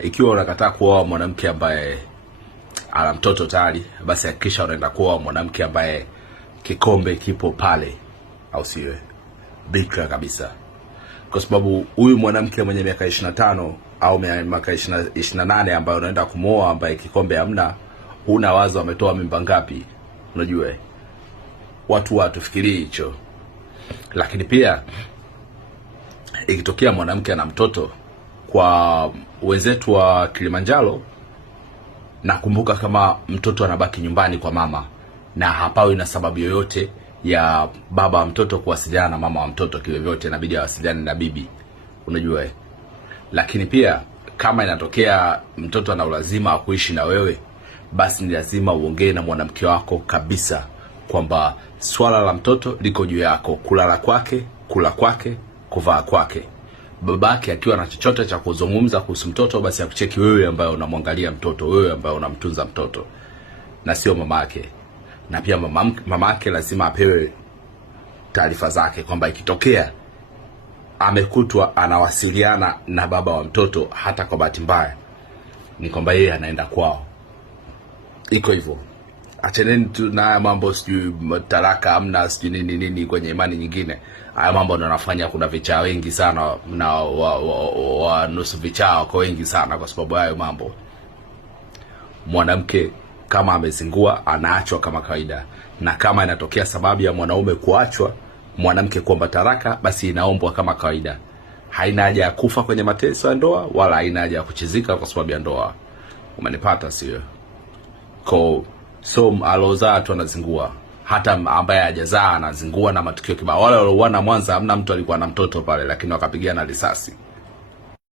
ikiwa unakataa kuoa mwanamke ambaye ana mtoto tayari, basi hakikisha unaenda kuoa mwanamke ambaye kikombe kipo pale, au siwe bikra kabisa. Kwa sababu huyu mwanamke mwenye miaka 25 au miaka 28 ambaye unaenda kumooa, ambaye kikombe hamna, una wazo ametoa mimba ngapi? Unajua watu watufikirii hicho. Lakini pia ikitokea mwanamke ana mtoto, kwa wenzetu wa Kilimanjaro, nakumbuka kama mtoto anabaki nyumbani kwa mama na hapawi na sababu yoyote ya baba wa mtoto kuwasiliana na mama wa mtoto, kivyovyote inabidi awasiliane na bibi, unajua. Lakini pia kama inatokea mtoto ana ulazima wa kuishi na wewe, basi ni lazima uongee na mwanamke wako kabisa kwamba swala la mtoto liko juu yako, kulala kwake, kula kwake, kuvaa kwake. Babake akiwa na chochote cha kuzungumza kuhusu mtoto, basi akucheki wewe ambaye unamwangalia mtoto, wewe ambaye unamtunza mtoto, na sio mamake. Na pia mamake lazima apewe taarifa zake kwamba ikitokea amekutwa anawasiliana na baba wa mtoto, hata kwa bahati mbaya, ni kwamba yeye anaenda kwao. Iko hivyo. Acheneni tu na mambo sijui talaka amna sijui nini kwenye imani nyingine. Haya mambo ndio yanafanya kuna vichaa wengi sana, na wa nusu vichaa kwa wengi sana kwa sababu hayo mambo. Mwanamke kama amezingua anaachwa kama kawaida, na kama inatokea sababu ya mwanaume kuachwa mwanamke kuomba talaka, basi inaombwa kama kawaida. Haina haja ya kufa kwenye mateso ya ndoa, wala haina haja ya kuchizika kwa sababu ya ndoa. Umenipata sio? So alozaa tu anazingua, hata ambaye hajazaa anazingua, na matukio kibao. Wale walioana Mwanza hamna mtu alikuwa na mtoto pale, lakini wakapigana risasi.